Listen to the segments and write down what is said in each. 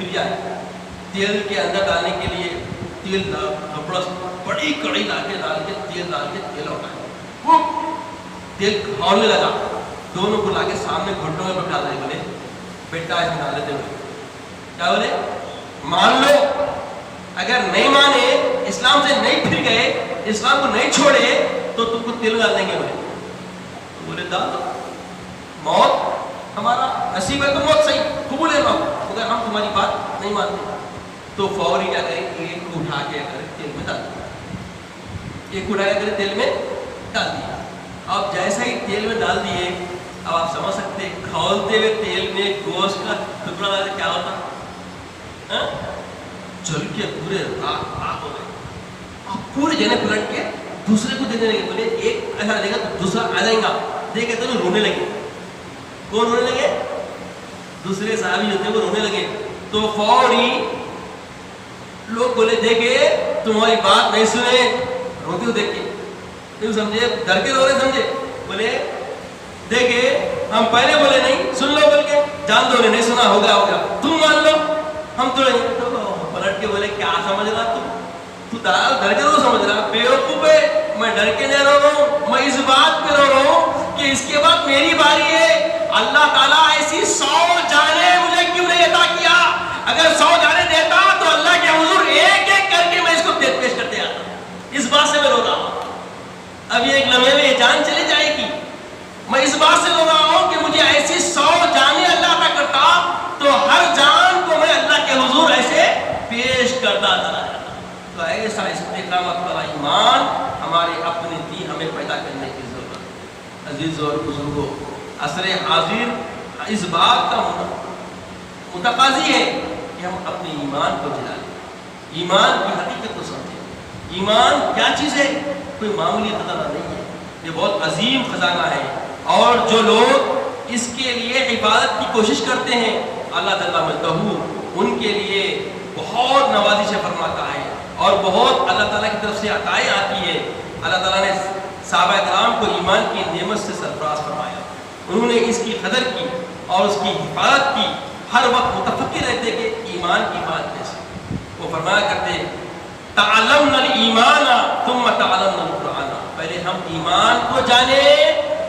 پھر جائے تیل کے اندر ڈالنے کے لیے تیل کپڑا بڑی کڑی لا کے ڈال کے تیل اٹھائے، تیل کھولنے لگا، دونوں کو لا کے سامنے گھٹنوں میں بٹھا دے، بولے بیٹا اس میں ڈال دیتے ہوئے کیا بولے مان لو، اگر نہیں مانے اسلام سے نہیں پھر گئے، اسلام کو نہیں چھوڑے تو تم کو تیل ڈال دیں گے۔ بولے ڈال دو، موت ہمارا نصیب ہے تو موت صحیح قبول ہے، مگر ہم تمہاری بات نہیں مانتے۔ تو فوری کیا کریں، ایک کو اٹھا کے تیل میں ڈال دیا، ایک کو اٹھا کے تیل میں ڈال دیا۔ اب جیسا ہی تیل میں ڈال دیے، اب آپ سمجھ سکتے کھولتے ہوئے تیل میں گوشت کا ٹکڑا ڈالتے کیا ہوتا، جل کے پورے راک ہو گئے۔ اب پورے جنے پلٹ کے دوسرے کو دینے لگے، بولے ایک ایسا دے گا تو دوسرا آ جائے گا، دیکھے تو رونے لگے۔ کون رونے لگے؟ دوسرے صحابی ہوتے وہ رونے لگے۔ تو فوری لوگ بولے دیکھے تمہاری بات نہیں سنے، روتے ہو دیکھ کے نہیں سمجھے، ڈر کے رو رہے سمجھے، بولے دیکھے ہم پہلے بولے نہیں سن لو، بول کے جان دو نہیں سنا، ہو گیا تم مان لو، ہم تو نہیں۔ تو پلٹ کے بولے کیا سمجھ رہا تو ڈر کے رو سمجھ رہا، بیوقوف ہے، میں ڈر کے نہیں رو رہا ہوں، میں اس بات پہ رو رہا ہوں کہ اس کے بعد میری باری ہے۔ اللہ تعالیٰ ایسی 100 جانیں مجھے کیوں نہیں عطا کیا؟ اگر 100 جانیں دیتا تو اللہ کے حضور ایک ایک کر کے میں اس کو پیش کرتے آتا۔ اس بات سے میں رو رہا ہوں، اب یہ ایک لمحے میں یہ جان چلی جائے گی، میں اس بات سے رو رہا ہوں کہ مجھے ایسی 100 جانیں اللہ عطا کرتا تو ہر جان کو میں اللہ کے حضور ایسے پیش کرتا چلا جاتا۔ تو ایسا استقامت والا ایمان ہمارے اپنے دین ہمیں پیدا کرنے کی ضرورت۔ عزیز اور بزرگوں، عصر حاضر اس بات کا متقاضی ہے کہ ہم اپنے ایمان کو جلا لیں، ایمان کی حقیقت کو سمجھیں۔ ایمان کیا چیز ہے؟ کوئی معمولی خزانہ نہیں ہے، یہ بہت عظیم خزانہ ہے، اور جو لوگ اس کے لیے عبادت کی کوشش کرتے ہیں اللہ تعالیٰ ملتہو ان کے لیے بہت نوازشیں فرماتا ہے، اور بہت اللہ تعالیٰ کی طرف سے عطائیں آتی ہے۔ اللہ تعالیٰ نے صحابہ کرام کو ایمان کی نعمت سے سرفراز فرمایا، انہوں نے اس کی قدر کی اور اس کی حفاظت کی، ہر وقت متفکر رہتے کہ ایمان کی بات کیسے۔ وہ فرمایا کرتے تعلمنا الایمان ثم تعلمنا القرآن، پہلے ہم ایمان کو جانیں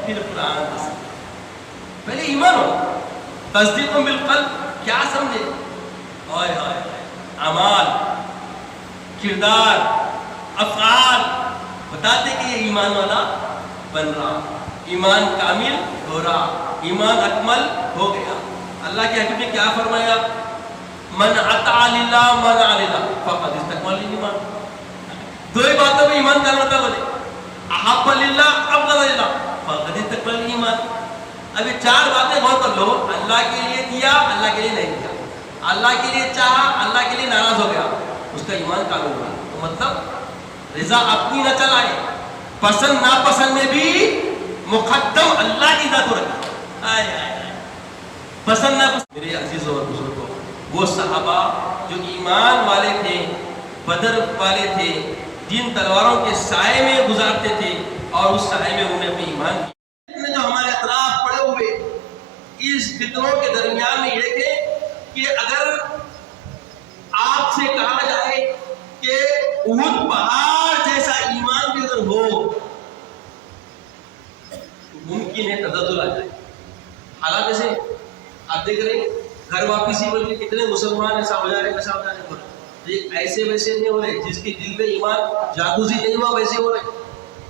پھر قرآن کو سمجھیں۔ پہلے ایمان ہو، تصدیق بالقلب، کیا سمجھے؟ ہائے ہائے، اعمال، کردار، افعال بتاتے کہ یہ ایمان والا بن رہا، ایمان کامل ہو رہا، ایمان اکمل ہو گیا۔ اللہ کے حبیب نے کیا فرمایا؟ من اطاع للہ من للہ فقد استکمل الایمان۔ دو ہی باتوں میں ایمان کا مطلب ہے، احب للہ ابغض للہ فقد استکمل الایمان۔ اب یہ 4 باتیں غور کر لو، اللہ کے لیے دیا، اللہ کے لیے نہیں دیا، اللہ کے لیے چاہا، اللہ کے لیے ناراض ہو گیا، اس کا ایمان کامل ہوا۔ تو مطلب رضا اپنی نہ چلائے، پسند ناپسند میں بھی مقدم اللہ کی ذات رکھے۔ آئے آئے آئے، پسند ناپسند۔ میرے عزیزوں اور بزرگوں، وہ صحابہ جو ایمان والے تھے، بدر والے تھے، جن تلواروں کے سائے میں گزارتے تھے، اور اس سائے میں انہوں نے اپنے ایمان کی، جو ہمارے اطراف پڑے ہوئے اس فتنوں کے درمیان میں یہ تھے کہ اگر آپ سے کہا جائے کہ احد پہاڑ جیسا ایمان بھی اگر ہو ممکن ہے تزلزل آ جائے۔ حالات جیسے آپ دیکھ رہے ہیں، گھر واپسی بول کے کتنے مسلمان ایسا ہو جا رہے ایسا ہو جا رہے، یہ ایسے ویسے نہیں ہو رہے، جس کے دل میں ایمان جاگوزی نہیں ہوا ویسے ہو رہے۔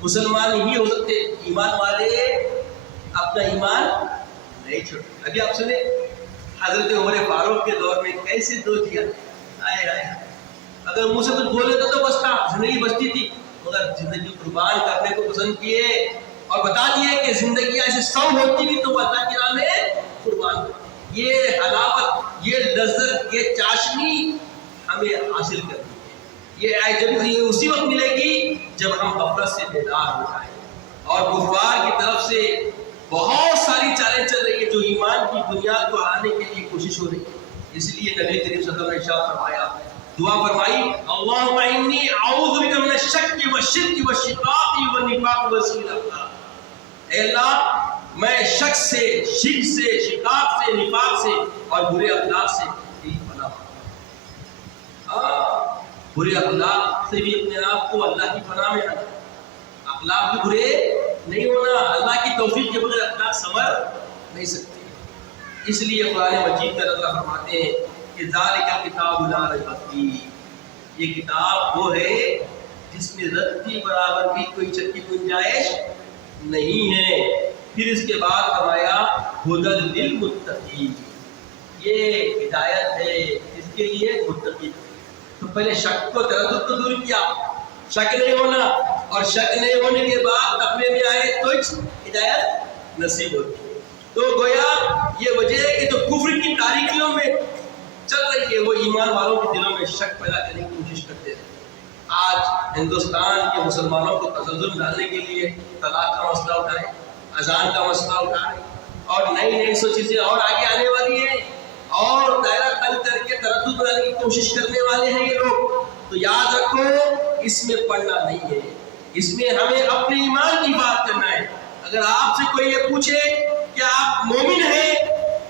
مسلمان ہی ہو سکتے، ایمان والے اپنا ایمان نہیں چھوڑ۔ ابھی آپ سنیں حضرت عمر فاروق کے دور میں کیسے دو کیا، آئے آئے، اگر منہ سے کچھ بولے تو بستا، زندگی بستی تھی، مگر زندگی قربان کرنے کو پسند کیے، اور بتا دیے کہ زندگی ایسے 100 ہوتی بھی تو اللہ کی راہ میں قربان کرتی۔ یہ حلاوت، یہ لذت، یہ چاشنی ہمیں حاصل کرنی ہے۔ یہ اسی وقت ملے گی جب ہم غفلت سے بیدار ہو جائیں، اور کفار کی طرف سے بہت ساری چالیں چل رہی ہے جو ایمان کی بنیاد کو ہرانے کے لیے کوشش ہو رہی ہے۔ اس لیے نبی کریم صلی اللہ علیہ وسلم نے ارشاد فرمایا، دعا فرمائی، اللہم انی اعوذ بک من الشک والشرک والشقاق والنفاق وسوء الاخلاق۔ اے اللہ، میں شک سے، شرک سے، شقاق سے، نفاق سے اور برے اخلاق سے تیری پناہ مانگتا ہوں۔ برے اخلاق سے بھی اپنے آپ کو اللہ کی پناہ میں رکھنا. اخلاق بھی برے نہیں ہونا، اللہ کی توفیق کے بغیر اخلاق سنور نہیں سکتے. اس لیے قرآن مجید کا اللہ فرماتے ہیں کہ ذالک الکتاب لا ریب فیہ، یہ کتاب وہ ہے جس میں رتی برابر بھی کوئی شک کی گنجائش نہیں ہے. پھر اس کے بعد فرمایا ھدی للمتقین، یہ ہدایت ہے اس کے لیے متقین. تو پہلے شک کو تردد کو دور کیا، شک نہیں ہونا، اور شک نہیں ہونے کے بعد تقوی میں آئے تو ہدایت نصیب ہوتی. تو گویا یہ وجہ ہے کہ جو کفر کی تاریکیوں میں چل رہی ہے وہ ایمان والوں کے دلوں میں شک پیدا کرنے کی کوشش کرتے ہیں. آج ہندوستان کے مسلمانوں کو تزلزل ڈالنے کے لیے طلاق کا مسئلہ اٹھائے، اذان کا مسئلہ اٹھائے، اور نئی نئی سو چیزیں اور آگے آنے والی ہیں، اور دائرہ تنگ کر کے تردد بنانے کی کوشش کرنے والے ہیں یہ لوگ. تو یاد رکھو اس میں پڑھنا نہیں ہے، اس میں ہمیں اپنے ایمان کی بات کرنا ہے. اگر آپ سے کوئی یہ پوچھے کہ آپ مومن ہیں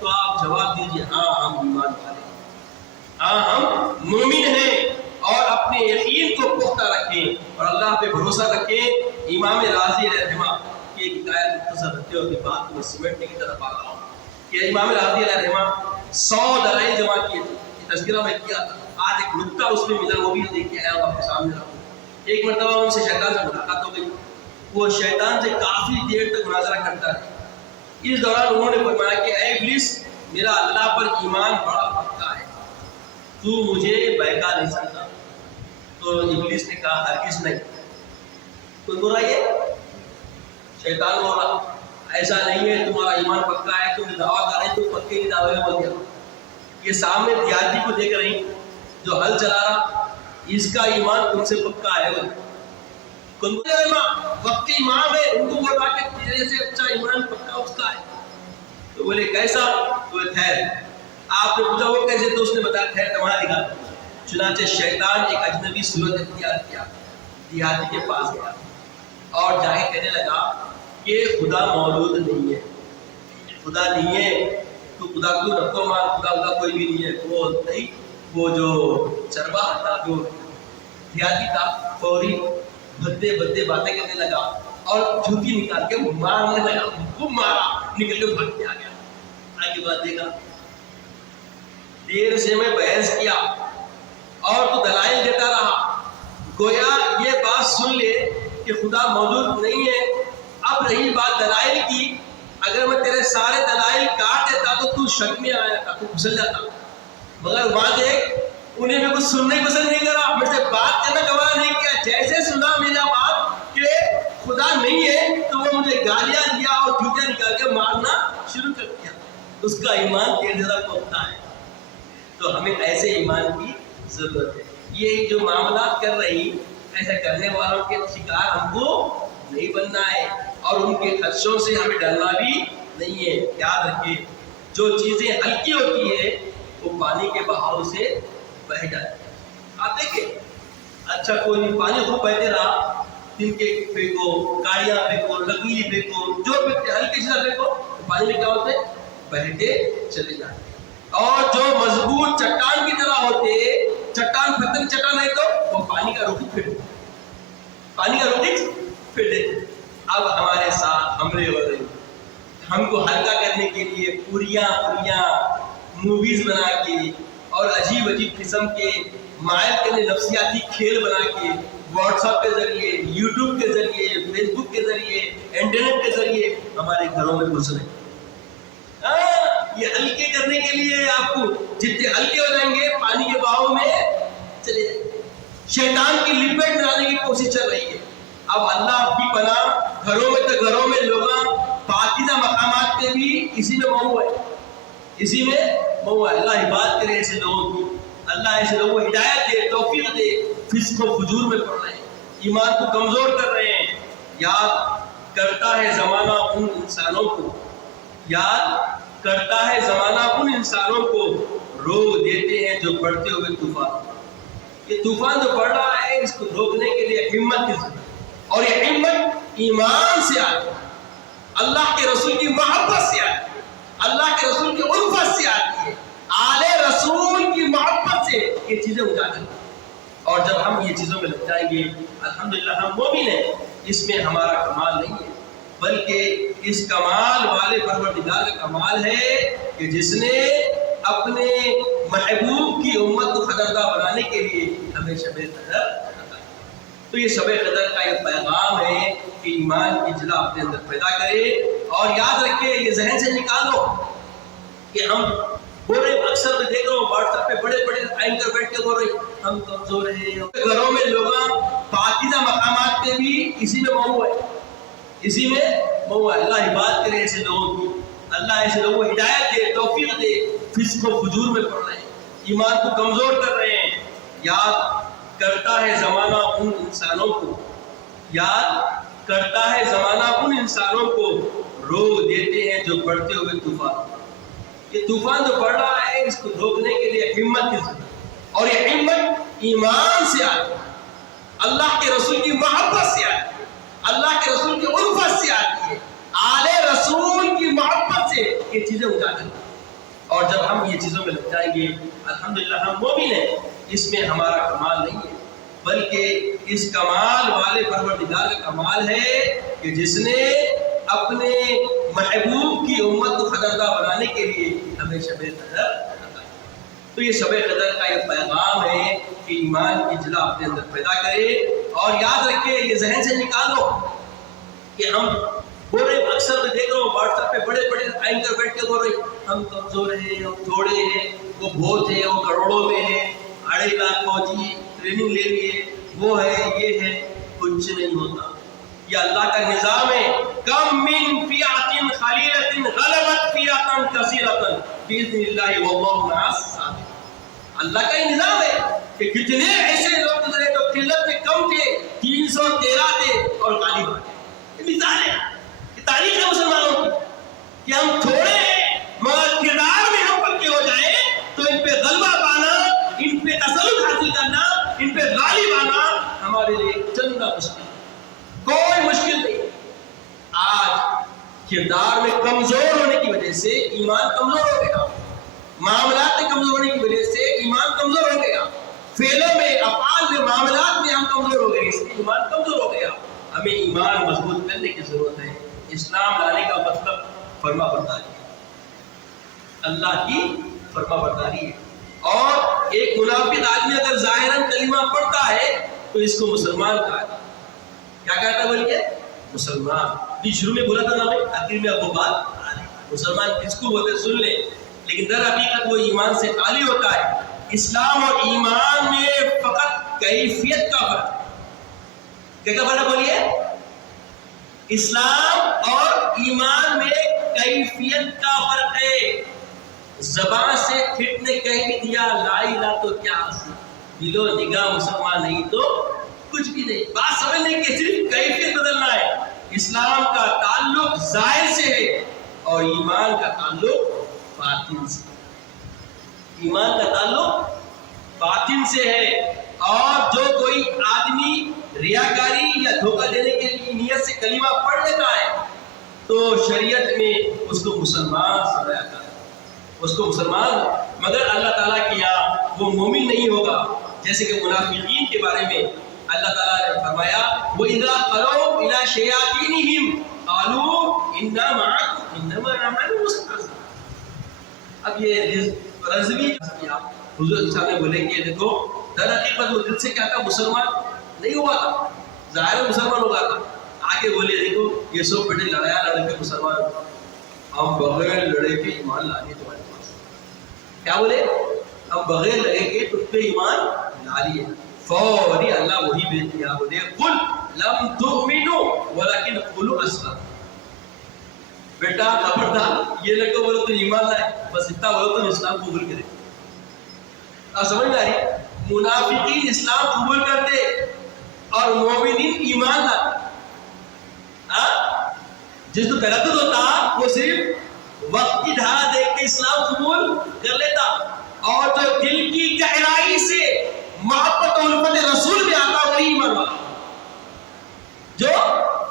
تو آپ جواب دیجیے ہاں ہم ایمان والے ہیں، ہاں ہم مومن ہیں، اور اپنے یقین کو پختہ رکھیں اور اللہ پہ بھروسہ رکھیں. امام راضی علیہ رحمہ کی ایک آیت مختصر رکھتے ہوئے بات کو سمیٹنے کی طرف آ رہا ہوں کہ امام راضی علیہ رحمہ 100 دلائل جمع کیے تھے. یہ تذکرہ میں کیا تھا، آج ایک نکتہ اس میں ملا وہ بھی دیکھ کے آیا ہوں آپ کے سامنے رکھوں. ایک مرتبہ ان سے شیطان سے ملاقات ہو گئی، وہ شیطان سے کافی دیر تک مناظرہ کرتا ہے. اس دوران انہوں نے فرمایا کہ اے ابلیس، میرا اللہ پر ایمان بڑا پکا ہے، تو مجھے بہکا نہیں سکتا. تو ابلیس نے کہا ہرگز نہیں. کوئی بول رہا ہے، شیطان بول رہا ایسا نہیں ہے، تمہارا ایمان پکا ہے، تم دعویٰ کر رہے تو پکے ہی دعوے میں بول گیا. یہ سامنے دیہاتی کو دیکھ رہی جو ہل چلا رہا، اس کا ایمان تم سے پکا ہے. وقت کی امام ہے، ان کو بول رہا کہ تیرے سے اچھا ایمان پکا اس کا ہے. تو بولے کیسا؟ بولے خیر. آپ نے پوچھا وہ کیسے؟ تو اس نے بتایا خیر تمہارا دکھا. چنانچہ شیطان ایک اجنبی صورت اختیار کیا، دیہاتی کے پاس گیا اور جا کے کہنے لگا کہ خدا موجود نہیں ہے، خدا نہیں ہے تو خدا کو رکھو مان، خدا کوئی بھی نہیں ہے. وہ نہیں، وہ جو چرواہا تھا، جو دیہاتی تھا، فوری بھدے بھدے باتیں کرنے لگا اور جھوٹی نکال کے مارنے لگا. خوب مارا، نکل کے بھاگ کے آ گیا. آگے بات دیکھا، دیر سے میں بحث کیا اور تو دلائل دیتا رہا. گویا یہ بات سن لے کہ خدا موجود نہیں ہے. اب رہی بات دلائل کی، اگر میں تیرے سارے دلائل کاٹ دیتا تو شک میں آیا تھا، تو پھسل جاتا. مگر وہاں دیکھ انہیں میں کچھ سننا ہی پسند نہیں کرا، مجھ سے بات کرنا گوارا نہیں کیا. جیسے سنا میرا بات کہ خدا نہیں ہے تو وہ مجھے گالیاں دیا اور جوتیاں نکال کے مارنا شروع کر دیا. اس کا ایمان تیرے جیسا پختہ ہے. تو ہمیں ایسے ایمان کی ضرورت ہے. یہ جو معاملات کر رہی، ایسا کرنے والوں کے شکار ہم کو نہیں بننا ہے، اور ان کے خدشوں سے ہمیں ڈرنا بھی نہیں ہے. یاد رکھیے جو چیزیں ہلکی ہوتی ہے وہ پانی کے بہاؤ سے بہ جاتی ہے. آپ دیکھیں اچھا کوئی نہیں، پانی خوب بہتے رہا، دن کے پھینکو، کاڑیاں پھینکو، لکڑی پھینکو، جو پھینکتے ہلکی چیزیں پھینکو، تو پانی میں کیا ہوتے ہیں؟ بہتے چلے جاتے. اور جو مضبوط چٹان کی طرح ہوتے، چٹان پتھر چٹان ہے تو وہ پانی کا رخ پھیر دیتے، پانی کا رخ پھیر دیتے. اب ہمارے ساتھ حملے ہو رہے، ہم کو ہلکا کرنے کے لیے پوریاں موویز بنا کے اور عجیب قسم کے مائل کرنے نفسیاتی کھیل بنا کے واٹس ایپ کے ذریعے، یوٹیوب کے ذریعے، فیس بک کے ذریعے، انٹرنیٹ کے ذریعے ہمارے گھروں میں گھس رہے. یہ ہلکے کرنے کے لیے آپ کو جتنے ہلکے ہو جائیں گے پانی کے بہاؤ میں چلے جائیں گے. شیطان کی لپیٹ میں لانے کی کوشش چل رہی ہے. اب اللہ کی پناہ گھروں میں تو گھروں میں لوگ پاکیزہ مقامات پہ بھی اسی میں مئو ہے، اسی میں مئو ہے. اللہ حفاظت کرے ایسے لوگوں کی، اللہ ایسے لوگوں کو ہدایت دے، توفیق دے. فسق و فجور میں پڑ رہے ہیں، ایمان کو کمزور کر رہے ہیں. یاد کرتا ہے زمانہ ان انسانوں کو، یاد کرتا ہے زمانہ ان انسانوں کو، روک دیتے ہیں جو بڑھتے ہوئے طوفان. یہ طوفان جو بڑھ رہا ہے اس کو روکنے کے لیے ہمت کی ضرورت ہے، اور یہ ہمت ایمان سے آتی ہے، اللہ کے رسول کی محبت سے آتی ہے، اللہ کے رسول کی الفت سے آتی ہے، آل رسول کی محبت سے یہ چیزیں اجاگر. اور جب ہم یہ چیزوں میں لگ جائیں گے الحمدللہ ہم مومن ہیں. اس میں ہمارا کمال نہیں ہے بلکہ اس کمال والے پروردگار کا کمال ہے کہ جس نے اپنے محبوب کی امت کو قدردار بنانے کے لیے ہمیں شب قدر عطا کی. تو یہ شب قدر کا ایک پیغام ہے کہ ایمان کی جلا اپنے اندر پیدا کرے. اور یاد رکھے، یہ ذہن سے نکال دو کہ ہم بول رہے ہیں، اکثر میں دیکھ رہا ہوں واٹس ایپ پہ بڑے بڑے اینکر بیٹھ کے بول رہے ہیں ہم کمزور ہیں. گھروں میں لوگ پاکیزہ مقامات پہ بھی اسی میں مہو ہے، اسی میں مہو ہے. اللہ عبادت کرے ایسے لوگوں کی، اللہ ایسے لوگوں کو ہدایت دے، توفیق دے. فسق و فجور میں پڑھ رہے ہیں، ایمان کو کمزور کر رہے ہیں. یاد کرتا ہے زمانہ ان انسانوں کو، یاد کرتا ہے زمانہ ان انسانوں کو روک دیتے ہیں جو بڑھتے ہوئے طوفان. یہ طوفان جو پڑ رہا ہے اس کو روکنے کے لیے ہمت کی ضرورت ہے. اور یہ ہمت ایمان سے آتی ہے، اللہ کے رسول کی محبت سے آتی ہے، اللہ کے رسول کی الفت سے آتی ہے، آل رسول کی محبت سے یہ چیزیں اجاگر ہوتی ہیں. اور جب ہم یہ چیزوں میں لگ جائیں گے الحمدللہ ہم مومن ہیں. اس میں ہمارا کمال نہیں ہے بلکہ اس کمال والے پروردگار کا کمال ہے کہ جس نے اپنے محبوب کی امت کو قدردار بنانے کے لیے ہمیں شب قدر عطا کی. تو یہ شب قدر کا ایک پیغام ہے کہ ایمان کی جلا اپنے اندر پیدا کرے. اور یاد رکھے، یہ ذہن سے نکال دو کہ ہم بول رہے ہیں، اکثر میں دیکھ رہا ہوں واٹس ایپ پہ بڑے بڑے اینکر بیٹھ کے بول رہے ہیں ہم کمزور ہیں، ہم تھوڑے ہیں، وہ بہت ہیں، وہ کروڑوں میں ہیں، 2.5 لاکھ فوجی ٹریننگ لے لیے، وہ ہے یہ ہے. کچھ نہیں ہوتا. یہ اللہ کا نظام ہے. کم من فئۃ قلیلۃ غلبت فئۃ کثیرۃ باذن اللہ واللہ مع الصابرین. اللہ کا یہ نظام ہے کہ کتنے ایسے لوگ گزرے جو قلت میں کم تھے، 313 تھے اور غالب آ گئے. یہ مثال ہے، یہ تاریخ ہے مسلمانوں کی کہ ہم تھوڑے ہیں مگر کردار میں ہم پکے ہو جائیں تو ان پہ غلبہ پانا، ان پہ تسلط حاصل کرنا، ان پہ غالب آنا ہمارے لیے چندہ مشکل، کوئی مشکل نہیں. آج کردار میں کمزور ہونے کی وجہ سے ایمان کمزور ہو گیا، معاملات میں کمزور ہونے کی وجہ سے ایمان کمزور ہو گیا، فعلوں میں، افعال میں، معاملات میں ہم کمزور ہو گئے، اس لیے ایمان کمزور ہو گیا. ہمیں ایمان مضبوط کرنے کی ضرورت ہے. اسلام لانے کا مطلب فرما برداری ہے، اللہ کی فرما برداری ہے. اور ایک منافق آدمی اگر ظاہراً کلمہ پڑھتا ہے تو اس کو مسلمان کہا ہے. کیا کہتا ہے بولیے؟ مسلمان. یہ شروع میں بولا تھا نا بھائی، آخر میں اب وہ بات آ رہی. مسلمان کس کو بولتے سن لیں، لیکن در حقیقت وہ ایمان سے خالی ہوتا ہے. اسلام اور ایمان میں فقط کیفیت کا فرق ہے. کیا فرق ہے بولیے؟ اسلام اور ایمان میں کیفیت کا فرق ہے. زبان سے ٹھٹ نے کہہ بھی دیا لا الہ تو کیا حاصل، دل و نگاہ مسلمان نہیں تو کچھ بھی نہیں. بات سمجھنے کی صرف کیفیت بدلنا ہے. اسلام کا تعلق ظاہر سے ہے اور ایمان کا تعلق باطن سے. ایمان کا تعلق باطن سے ہے. اور جو کوئی آدمی ریاکاری یا دھوکہ دینے کے لیے نیت سے کلمہ پڑھ لیتا ہے تو شریعت میں اس کو مسلمان سمجھا جاتا ہے، اس کو مسلمان، مگر اللہ تعالیٰ کے یہاں وہ مومن نہیں ہوگا. جیسے کہ منافقین کے بارے میں اللہ تعالیٰ نے فرمایا وَإِذَا خَلَوْا إِلَىٰ شَيَاطِينِهِمْ قَالُوا إِنَّا مَعَكُمْ إِنَّمَا نَحْنُ مُسْتَهْزِئُونَ. اب یہ رضوی کیا حضور صاحب نے بولے کہ دیکھو در حقیقت وہ دل سے کیا تھا، مسلمان نہیں ہوا تھا، ظاہر مسلمان ہوا تھا. آگے بولے دیکھو یہ سو بیٹے لڑایا لڑ کے مسلمان ہوا، ہم بغیر لڑے کے ایمان لانے تمہارے پاس. کیا بولے؟ ہم بغیر لڑے کے تم پہ ایمان لا لیے. فوری اللہ وہی بھیج دیا، بولے قل لم تؤمنوا ولكن قولوا اسلمنا. بیٹا خبردار یہ لڑکا بولو تو ایمان لائے، بس اتنا بولو تو اسلام قبول کرے. آپ سمجھ میں آ رہی؟ منافقین اسلام قبول کرتے اور مومنین ایمان لاتے. جس کو تردد ہوتا وہ صرف وقت کی دھارا دیکھ کے اسلام قبول کر لیتا، اور جو دل کی گہرائی سے محبت و الفت رسول میں آتا وہی ایمان والا. جو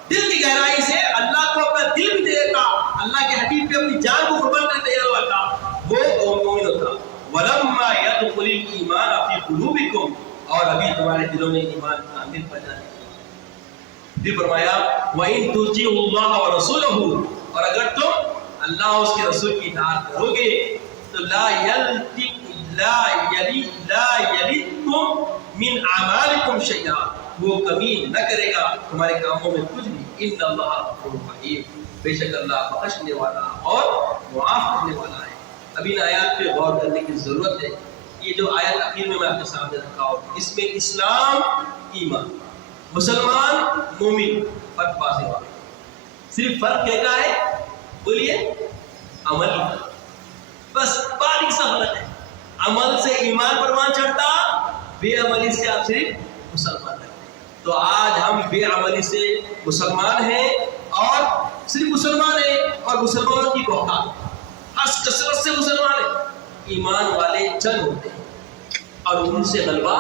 دل کی گہرائی سے اللہ کو اپنا دل بھی دے دیتا، اللہ کے حبیب پہ اپنی جان کو قربان کرنے تیار ہوا تھا، وہ مومن ہوتا. وَلَمَّا يَدْخُلِ الْإِيمَانَ فِي قُلُوبِكُمْ، اور ابھی تمہارے دلوں نے ایمان کامل پیدا نہیں کیا۔ پھر فرمایا وَإِن تُطِيعُوا اللَّهَ وَرَسُولَهُ، اور اگر تم اللہ اور اس کے رسول کی اطاعت کرو گے تو لا يَلِدْكُم مِّنْ أَعْمَالِكُمْ شَيْئًا، وہ کمی نہ کرے گا تمہارے کاموں میں کچھ بھی۔ ان اللہ غفور رحیم، بے شک اللہ بخشنے والا اور معاف کرنے والا ہے۔ اب ان آیات پہ غور کرنے کی ضرورت ہے۔ یہ جو آیت اخیر میں آپ کے سامنے رکھا ہوں، اس میں اسلام، ایمان، مسلمان، مومن، فرق واضح ہوا۔ صرف فرق کیا ہے؟ بولیے، عمل، بس باریک سا فرق ہے۔ عمل سے ایمان پروان چڑھتا، بے عملی سے آپ صرف مسلمان رہتے۔ تو آج ہم بے عملی سے مسلمان ہیں اور صرف مسلمان ہیں، اور مسلمانوں کی بہتات حس کثرت سے مسلمان ہیں۔ ایمان والے چند ہوتے ہیں اور ان سے غلبہ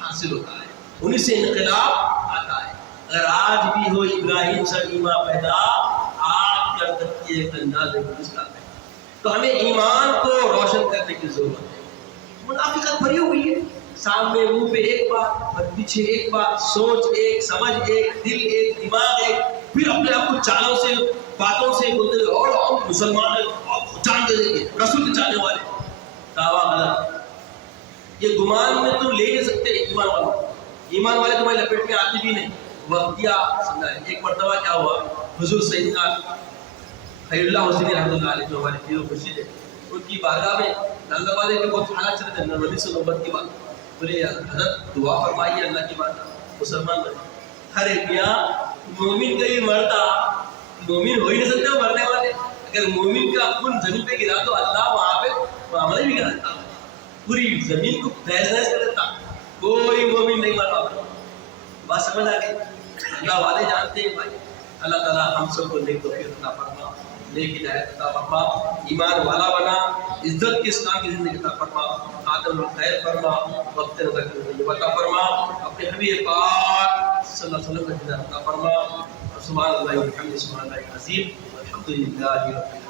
حاصل ہوتا ہے، ان سے انقلاب آتا ہے۔ اگر آج بھی ہو ابراہیم سے ایمان پیدا، آپ کر سکتی ہے انداز گزشتہ ہے۔ تو ہمیں ایمان کو روشن کرنے کی ضرورت ہے۔ منافقت بھری ہوئی ہے، سامنے منہ پہ ایک بات اور پیچھے ایک بات، سوچ ایک، سمجھ ایک، دل ایک، دماغ ایک، پھر اپنے آپ کو چالوں سے، باتوں سے بولتے ہیں اور ہم مسلمان ہیں، آپ جان دے دیں گے، رسول کے چاہنے والے، دعویٰ غلط۔ یہ گمان میں تم لے نہیں سکتے ایمان والوں، ایمان والے تمہاری لپیٹ میں آتے بھی نہیں۔ وقتیہ سمجھائے، ایک مرتبہ کیا ہوا، حضور سیدنا خیر اللہ حسینی رحمۃ اللہ علیہ جو ہمارے پیر و مرشد ہے، ان کی بارگاہ میں اللہ والے کے بہت حالات چلے تھے، نبی سے نوبت کی بات، بولے حضرت دعا فرمائیے اللہ کی بات، مسلمان بنے۔ ارے میاں، مومن کہیں مرتا، مومن ہو ہی نہیں سکتے مرنے والے۔ اگر مومن کا خون زمین پہ گرا تو اللہ وہاں پہ معاملہ بھی کراتا، پوری زمین کو تہز نہز کر دیتا، کوئی مومن نہیں مر پاتا۔ بات سمجھ آ گئی؟ اللہ والے جانتے ہیں بھائی۔ اللہ تعالیٰ ہم سب کو نیک توفیق عطا فرما، نیک ہدایت عطا فرما، ایمان والا بنا، عزت کی اسلام کی زندگی عطا فرما، خاتم الخیر فرما، وقت نظر کی زندگی عطا فرما، اپنے حبیب پاک صلی اللہ علیہ وسلم کا دیدار عطا فرما۔ سبحان اللہ و بحمدہ، سبحان اللہ العظیم، والحمد للہ رب العالمین۔